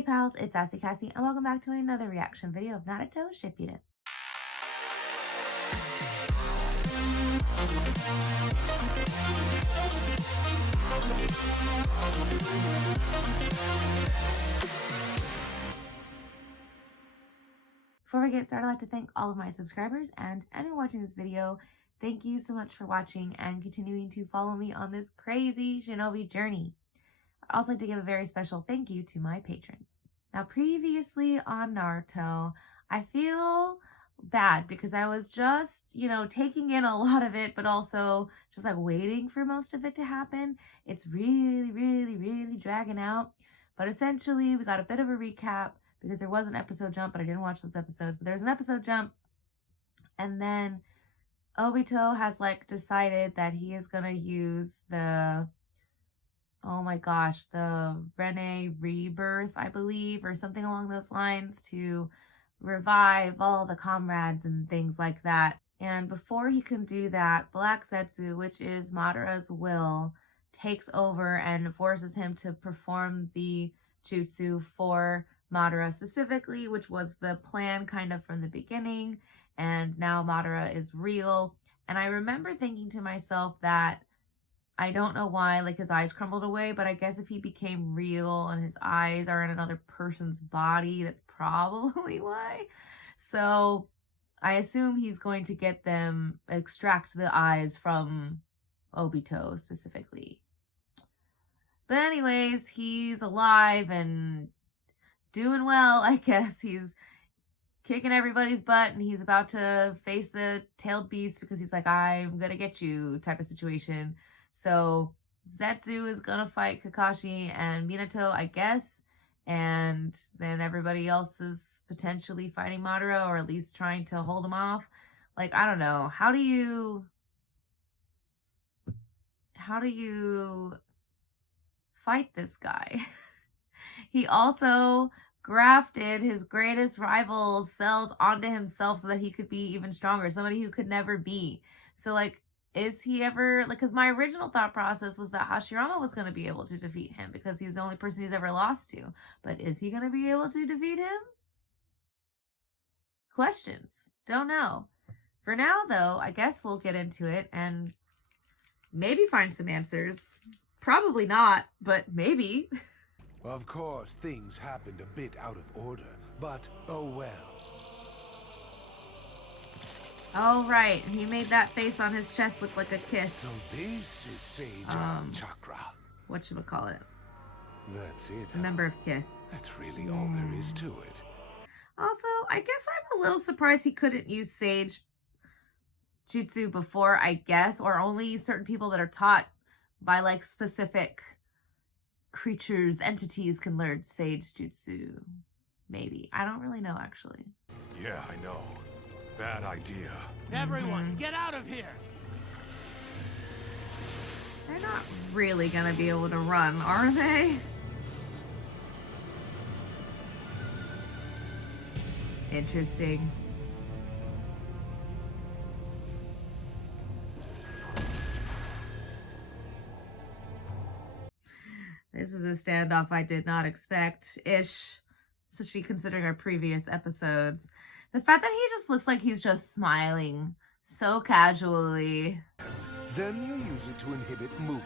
Hey pals, it's Kassie, and welcome back to another reaction video of Naruto Shippuden. Before we get started, I'd like to thank all of my subscribers and anyone watching this video. Thank you so much for watching and continuing to follow me on this crazy shinobi journey. I'd also like to give a very special thank you to my patrons. Now, previously on Naruto, I feel bad because I was just, taking in a lot of it, but also just like waiting for most of it to happen. It's really dragging out. But essentially, we got a bit of a recap because there was an episode jump, but I didn't watch those episodes. But there's an episode jump. And then Obito has decided that he is going to use the Rene Rebirth, I believe, or something along those lines to revive all the comrades and things like that. And before he can do that, Black Zetsu, which is Madara's will, takes over and forces him to perform the jutsu for Madara specifically, which was the plan kind of from the beginning. And now Madara is real. And I remember thinking to myself that I don't know why, his eyes crumbled away, but I guess if he became real and his eyes are in another person's body, that's probably why. So I assume he's going to get them, extract the eyes from Obito specifically. But anyways, he's alive and doing well, I guess. He's kicking everybody's butt and he's about to face the tailed beast because he's like, I'm gonna get you type of situation. So Zetsu is gonna fight Kakashi and Minato, I guess, and then everybody else is potentially fighting Madara, or at least trying to hold him off. I don't know. How do you fight this guy? He also grafted his greatest rival's cells onto himself so that he could be even stronger, somebody who could never be. So is he ever, because my original thought process was that Hashirama was going to be able to defeat him because he's the only person he's ever lost to. But is he going to be able to defeat him? Questions. Don't know. For now, though, I guess we'll get into it and maybe find some answers. Probably not, but maybe. Of course, things happened a bit out of order, but oh well. Oh, right. He made that face on his chest look like a kiss. So this is Sage Chakra. Whatchamacallit? That's it. Member of Kiss. That's really all there is to it. Also, I guess I'm a little surprised he couldn't use Sage Jutsu before, I guess, or only certain people that are taught by specific creatures, entities can learn Sage Jutsu. Maybe. I don't really know, actually. Yeah, I know. Bad idea. Everyone, get out of here! They're not really gonna be able to run, are they? Interesting. This is a standoff I did not expect-ish, especially considering our previous episodes. The fact that he just looks like he's just smiling so casually. Then you use it to inhibit movement.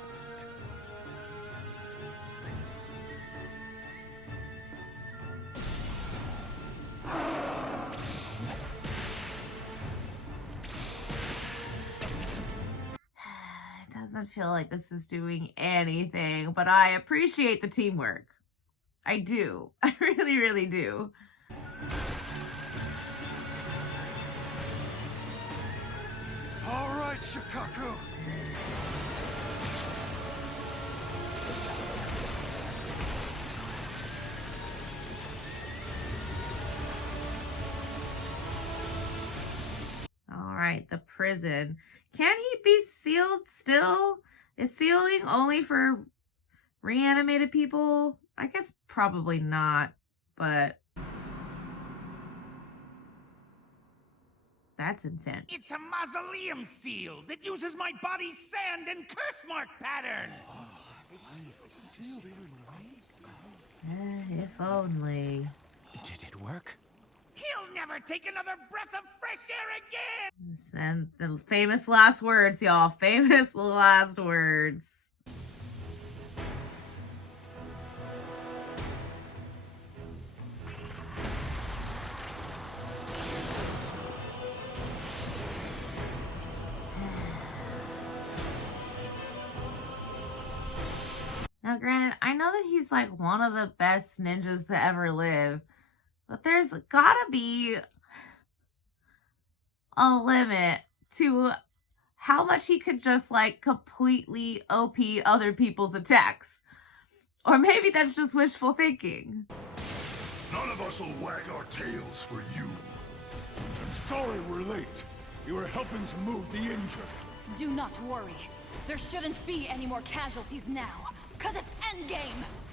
It doesn't feel like this is doing anything, but I appreciate the teamwork. I do. I really do. All right, Shikaku. All right, the prison. Can he be sealed still? Is sealing only for reanimated people? I guess probably not, but that's intense. It's a mausoleum seal that uses my body's sand and curse mark pattern! If only. Did it work? He'll never take another breath of fresh air again! And the famous last words, y'all. Famous last words. Now, granted, I know that he's like one of the best ninjas to ever live, but there's gotta be a limit to how much he could just like completely OP other people's attacks. Or maybe that's just wishful thinking. None of us will wag our tails for you. I'm sorry we're late. You were helping to move the injured. Do not worry. There shouldn't be any more casualties now, because it's endgame!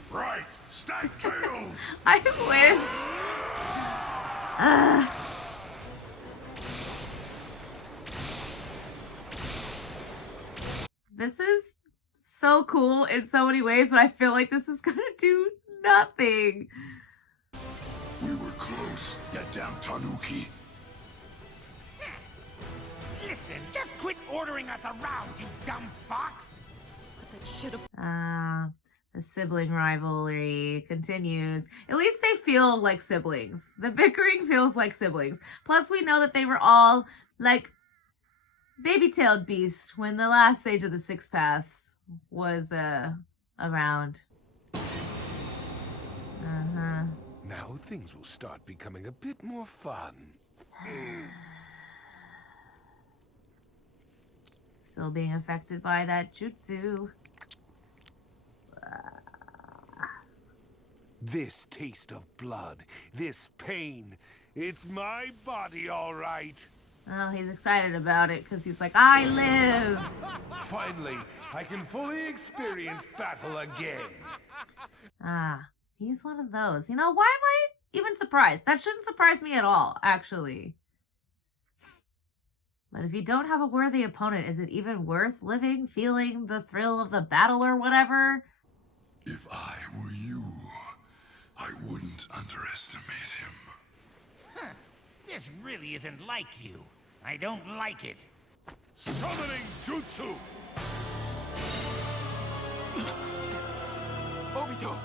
Right! Stack tails! I wish. This is so cool in so many ways, but I feel like this is gonna do nothing. We were close, you damn Tanuki. Listen, just quit ordering us around, you dumb fox! But that should have... The sibling rivalry continues. At least they feel like siblings. The bickering feels like siblings. Plus, we know that they were all, like, baby-tailed beasts when the last Sage of the Six Paths was, around. Now things will start becoming a bit more fun. Still being affected by that jutsu. This taste of blood, this pain, it's my body, all right. Oh, he's excited about it because he's like, I live. Finally, I can fully experience battle again. He's one of those. You know, why am I even surprised? That shouldn't surprise me at all, actually. But if you don't have a worthy opponent, is it even worth living, feeling the thrill of the battle or whatever? If I were you, I wouldn't underestimate him. Huh. This really isn't like you. I don't like it. Summoning Jutsu! Obito!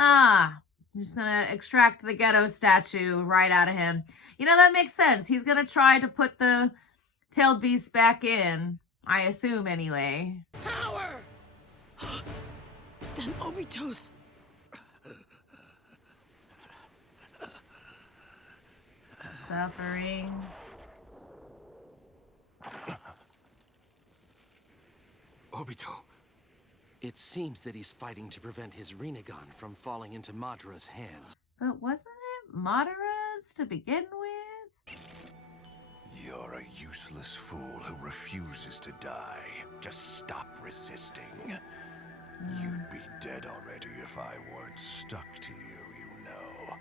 I'm just gonna extract the ghetto statue right out of him. You know, that makes sense. He's gonna try to put the tailed beast back in. I assume, anyway. Power! Then Obito's... Suffering. Obito. It seems that he's fighting to prevent his Rinnegan from falling into Madara's hands. But wasn't it Madara's to begin with? You're a useless fool who refuses to die. Just stop resisting. You'd be dead already if I weren't stuck to you, you know.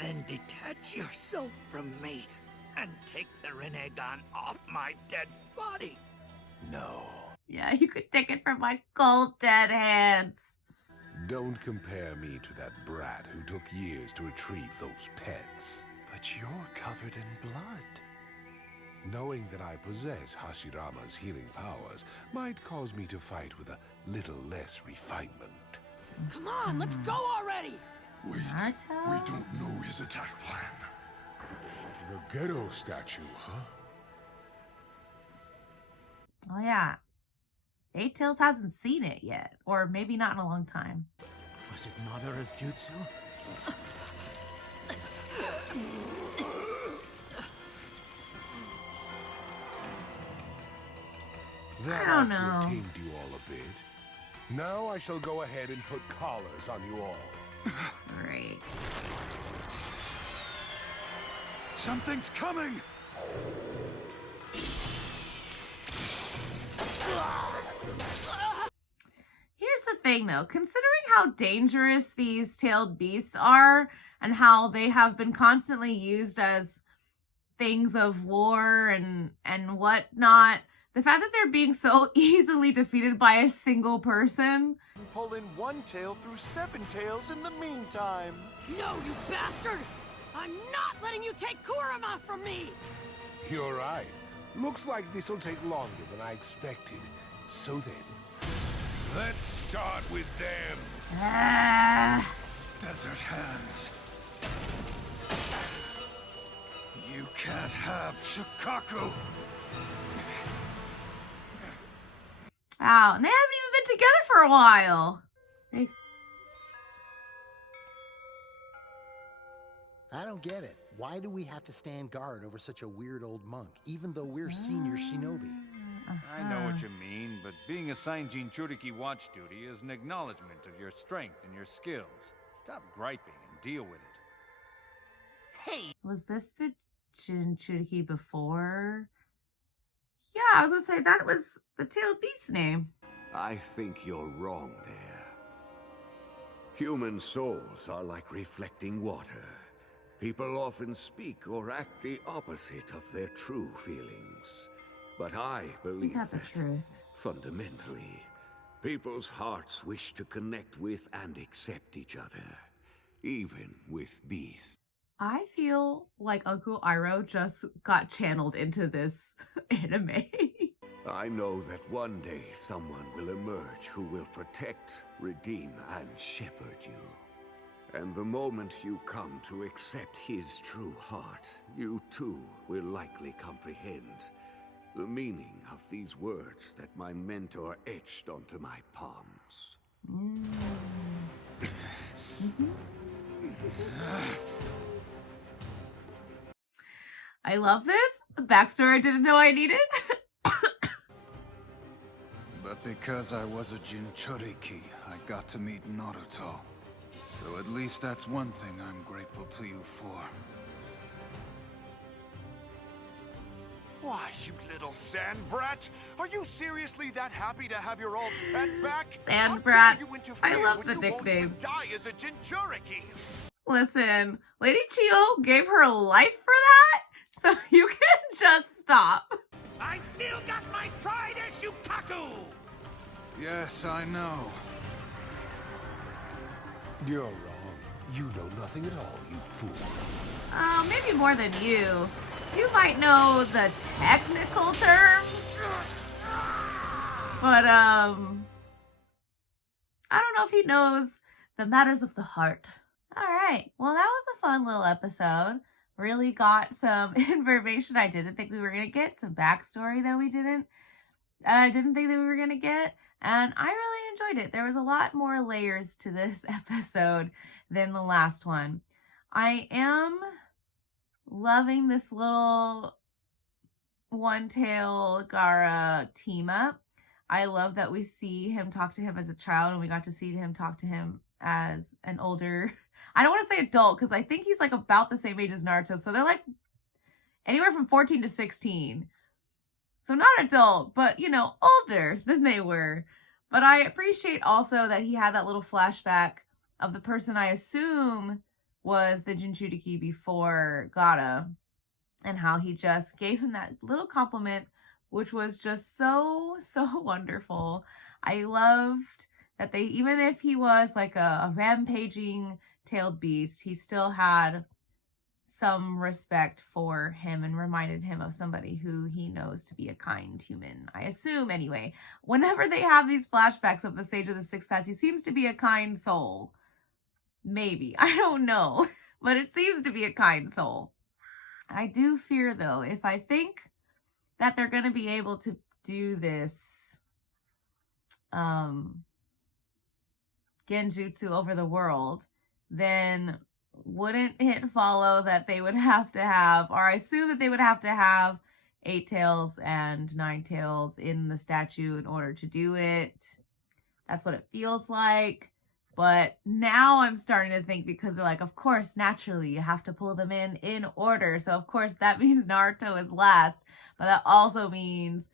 Then detach yourself from me and take the Rinnegan off my dead body. No. Yeah, you could take it from my cold dead hands. Don't compare me to that brat who took years to retrieve those pets. But you're covered in blood. Knowing that I possess Hashirama's healing powers might cause me to fight with a little less refinement. Come on, let's go already! Wait, Naruto? we don't know his attack plan. The ghetto statue, huh? Oh yeah. Eight Tails hasn't seen it yet. Or maybe not in a long time. Was it Madara's jutsu? That I ought don't to have know. tamed you all a bit. Now I shall go ahead and put collars on you all. Great. Something's coming! Here's the thing though, considering how dangerous these tailed beasts are and how they have been constantly used as things of war and whatnot, the The fact that they're being so easily defeated by a single person. Pull in one tail through 7 tails in the meantime. No, you bastard! I'm not letting you take Kurama from me! You're right. Looks like this'll take longer than I expected. So then, Let's start with them. Ah. Desert Hands. You can't have Shikaku. Wow, and they haven't even been together for a while. I don't get it. Why do we have to stand guard over such a weird old monk, even though we're senior shinobi? I know what you mean, but being assigned Jinchuriki watch duty is an acknowledgement of your strength and your skills. Stop griping and deal with it. Hey! Was this the Jinchuriki before? Yeah, I was gonna say that was the tailed beast's name. I think you're wrong there. Human souls are like reflecting water. People often speak or act the opposite of their true feelings. But I believe Not the that, truth. fundamentally, people's hearts wish to connect with and accept each other, even with beasts. I feel like Uncle Iroh just got channeled into this anime. I know that one day someone will emerge who will protect, redeem, and shepherd you. And the moment you come to accept his true heart, you too will likely comprehend the meaning of these words that my mentor etched onto my palms. I love this. A backstory I didn't know I needed. But because I was a Jinchuriki, I got to meet Naruto. So at least that's one thing I'm grateful to you for. Why, you little sand brat? Are you seriously that happy to have your old pet back? Sand How brat. dare you interfere I love when the you won't even nicknames. die as a Jinchuriki? Listen, Lady Chio gave her life for that, so you can just stop. I still got my pride as Shukaku! Yes, I know. you're wrong. You know nothing at all, you fool. Maybe more than you. You might know the technical terms, but I don't know if he knows the matters of the heart. All right, well, that was a fun little episode. Really got some information I didn't think we were gonna get, some backstory that we didn't think that we were gonna get, and I really enjoyed it. There was a lot more layers to this episode than the last one. I am loving this little one-tail Gaara team up. I love that we see him talk to him as a child, and we got to see him talk to him as an older, I don't want to say adult, because I think he's like about the same age as Naruto. So they're like anywhere from 14 to 16. So not adult, but, you know, older than they were. But I appreciate also that he had that little flashback of the person I assume was the Jinchuriki before Gaara, and how he just gave him that little compliment, which was just so wonderful. I loved that they, even if he was like a rampaging tailed beast, he still had some respect for him and reminded him of somebody who he knows to be a kind human. I assume, anyway. Whenever they have these flashbacks of the Sage of the Six Paths, he seems to be a kind soul. Maybe. I don't know. But it seems to be a kind soul. I do fear, though, if I think that they're going to be able to do this genjutsu over the world, then wouldn't it follow that they would have to have, or I assume that they would have to have 8 tails and 9 tails in the statue in order to do it. That's what it feels like. But now I'm starting to think, because they're like, of course, naturally, you have to pull them in order. So, of course, that means Naruto is last. But that also means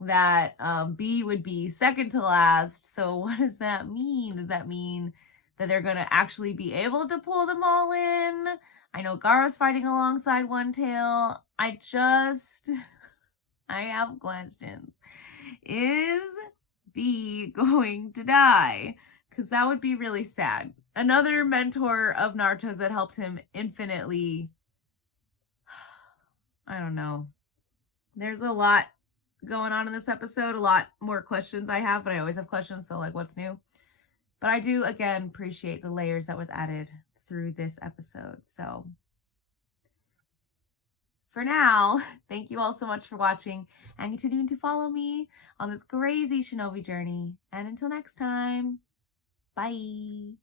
that B would be second to last. So what does that mean? Does that mean that they're going to actually be able to pull them all in? I know Gaara's fighting alongside One Tail. I I have questions. Is B going to die? Because that would be really sad. Another mentor of Naruto's that helped him infinitely. I don't know. There's a lot going on in this episode, a lot more questions I have, but I always have questions, so like, what's new? But I do, again, appreciate the layers that was added through this episode. So for now, thank you all so much for watching and continuing to follow me on this crazy shinobi journey. And until next time, bye.